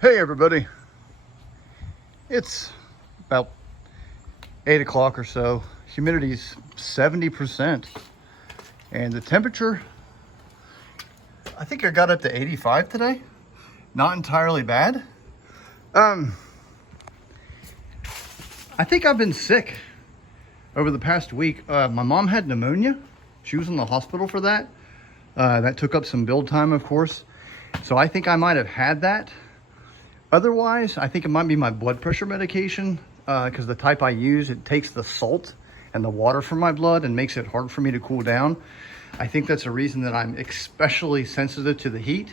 Hey everybody, it's about 8 o'clock or so. Humidity's 70% and the temperature, I think I got up to 85 today. Not entirely bad. I think I've been sick over the past week. My mom had pneumonia. She was in the hospital for that. That took up some build time, of course. So I think I might have had that. Otherwise, I think it might be my blood pressure medication, because the type I use, it takes the salt and the water from my blood and makes it hard for me to cool down. I think that's a reason that I'm especially sensitive to the heat,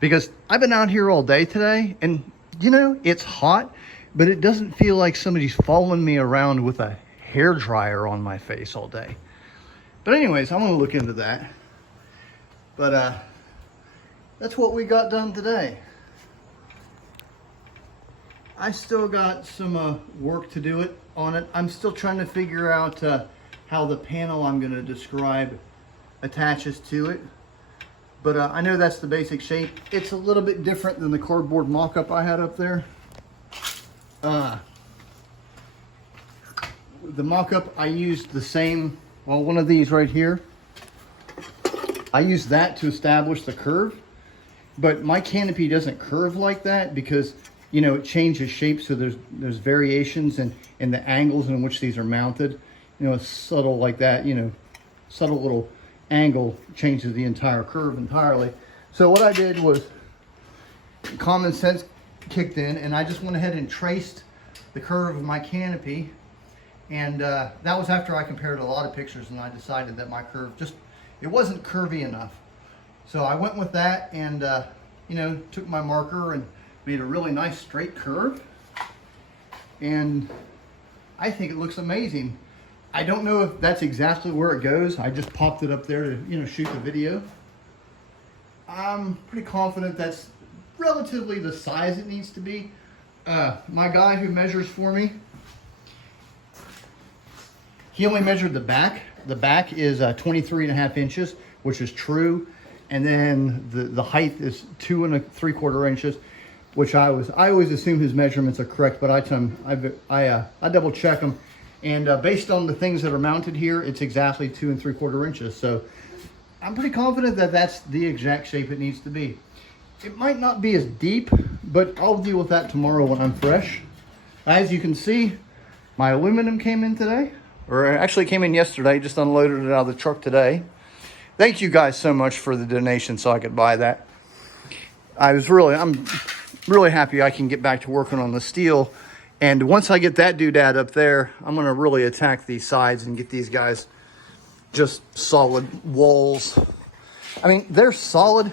because I've been out here all day today and you know, it's hot, but it doesn't feel like somebody's following me around with a hair dryer on my face all day. But anyways, I'm gonna look into that. But that's what we got done today. I still got some work to do on it. I'm still trying to figure out how the panel I'm going to describe attaches to it. But I know that's the basic shape. It's a little bit different than the cardboard mock-up I had up there. The mock-up, I used the same, well, one of these right here. I used that to establish the curve. But my canopy doesn't curve like that because, you know, it changes shape, so there's variations in the angles in which these are mounted. You know, it's subtle like that, you know, subtle little angle changes the entire curve entirely. So what I did was common sense kicked in, and I just went ahead and traced the curve of my canopy. And that was after I compared a lot of pictures, and I decided that my curve it wasn't curvy enough. So I went with that and, you know, took my marker and made a really nice straight curve, and I think it looks amazing. I don't know if that's exactly where it goes. I just popped it up there to, you know, shoot the video. I'm pretty confident that's relatively the size it needs to be. My guy who measures for me, he only measured the back. The back is 23.5 inches, which is true, and then the height is 2 3/4 inches. Which I always assume his measurements are correct, but I double check them, and based on the things that are mounted here, it's exactly 2 3/4 inches. So I'm pretty confident that that's the exact shape it needs to be. It might not be as deep, but I'll deal with that tomorrow when I'm fresh. As you can see, my aluminum came in today, or actually came in yesterday. Just unloaded it out of the truck today. Thank you guys so much for the donation so I could buy that. I'm really happy I can get back to working on the steel. And once I get that doodad up there, I'm going to really attack these sides and get these guys just solid walls. I mean, they're solid.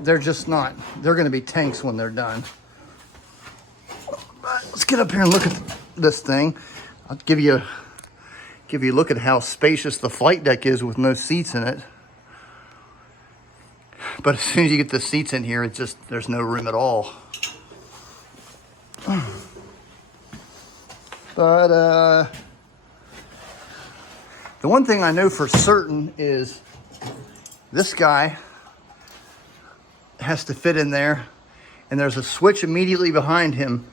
They're just not. They're going to be tanks when they're done. But let's get up here and look at this thing. I'll give you a look at how spacious the flight deck is with no seats in it. But as soon as you get the seats in here, it's just, there's no room at all. But the one thing I know for certain is this guy has to fit in there, and there's a switch immediately behind him.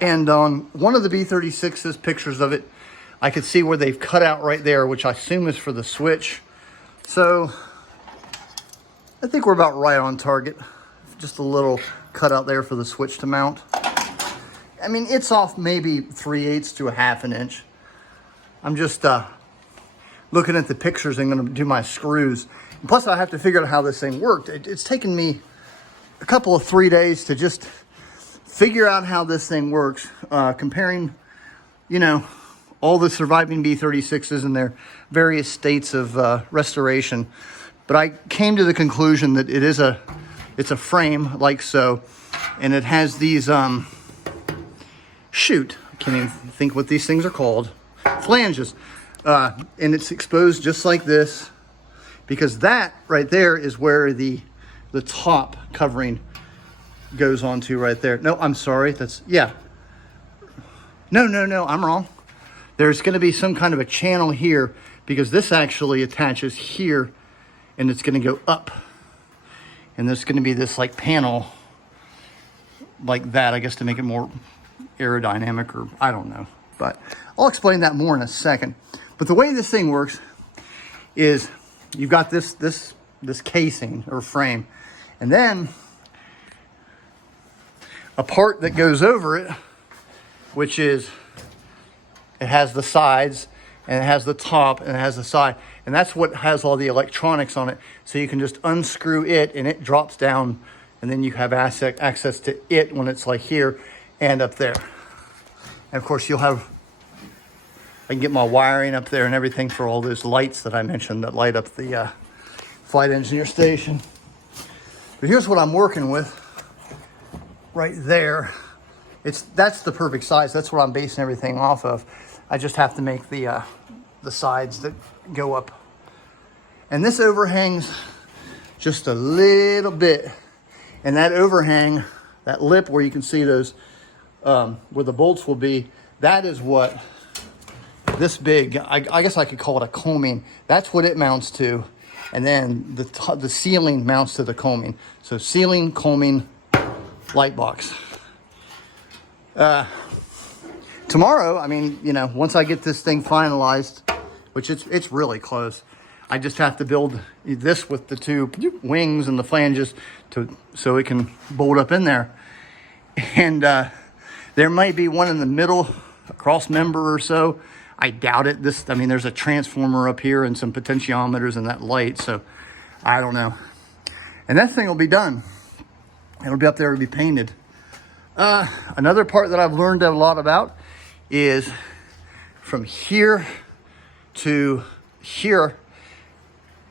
And on one of the B-36's pictures of it, I could see where they've cut out right there, which I assume is for the switch. So I think we're about right on target. Just a little cut out there for the switch to mount. I mean, it's off maybe 3/8 to 1/2 inch. I'm just looking at the pictures and gonna do my screws. And plus I have to figure out how this thing worked. It's taken me a couple of 3 days to just figure out how this thing works. Comparing, you know, all the surviving B-36s and their various states of restoration. But I came to the conclusion that it's a frame like so, and it has these, shoot, I can't even think what these things are called, flanges. And it's exposed just like this, because that right there is where the top covering goes onto right there. No, I'm sorry, yeah. No, I'm wrong. There's gonna be some kind of a channel here, because this actually attaches here, and it's going to go up, and there's going to be this like panel like that, I guess, to make it more aerodynamic, or I don't know. But I'll explain that more in a second. But the way this thing works is you've got this casing or frame, and then a part that goes over it, which is, it has the sides and it has the top and it has the side, and that's what has all the electronics on it. So you can just unscrew it and it drops down, and then you have access to it when it's like here and up there. And of course you'll have, I can get my wiring up there and everything for all those lights that I mentioned that light up the flight engineer station. But here's what I'm working with right there. That's the perfect size. That's what I'm basing everything off of. I just have to make the sides that go up. And this overhangs just a little bit. And that overhang, that lip where you can see those, where the bolts will be, that is what this big, I guess I could call it a combing. That's what it mounts to. And then the ceiling mounts to the combing. So ceiling, combing, light box. Tomorrow, I mean, you know, once I get this thing finalized, which it's really close, I just have to build this with the two wings and the flanges so it can bolt up in there. And there might be one in the middle, a cross member or so. I doubt it. I mean, there's a transformer up here and some potentiometers and that light, so I don't know. And that thing will be done. It'll be up there to be painted. Another part that I've learned a lot about is from here to here.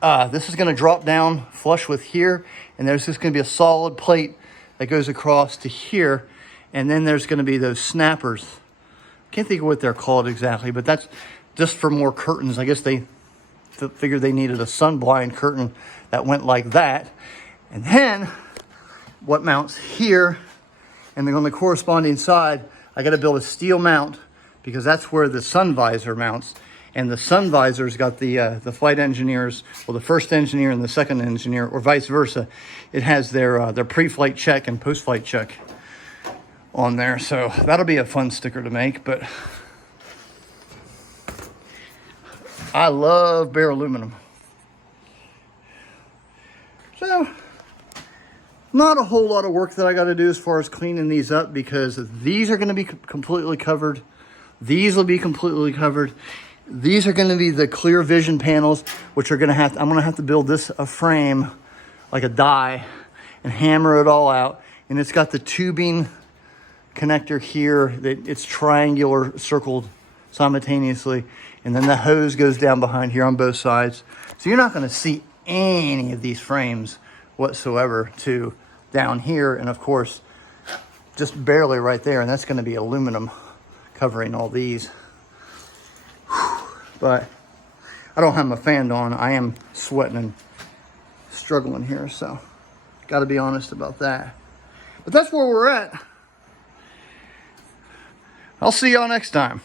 This is going to drop down flush with here, and there's just going to be a solid plate that goes across to here, and then there's going to be those snappers. Can't think of what they're called exactly, but that's just for more curtains. I guess they figured they needed a sunblind curtain that went like that. And then what mounts here, and then on the corresponding side, I got to build a steel mount because that's where the sun visor mounts. And the sun visor's got the flight engineers, well, the first engineer and the second engineer, or vice versa. It has their pre-flight check and post-flight check on there. So that'll be a fun sticker to make. But I love bare aluminum. So not a whole lot of work that I got to do as far as cleaning these up, because these are going to be completely covered. These will be completely covered. These are going to be the clear vision panels, which are going to I'm going to have to build this a frame, like a die, and hammer it all out. And it's got the tubing connector here that it's triangular circled simultaneously. And then the hose goes down behind here on both sides. So you're not going to see any of these frames whatsoever to down here. And of course, just barely right there. And that's going to be aluminum covering all these. But I don't have my fan on. I am sweating and struggling here, so got to be honest about that. But that's where we're at. I'll see y'all next time.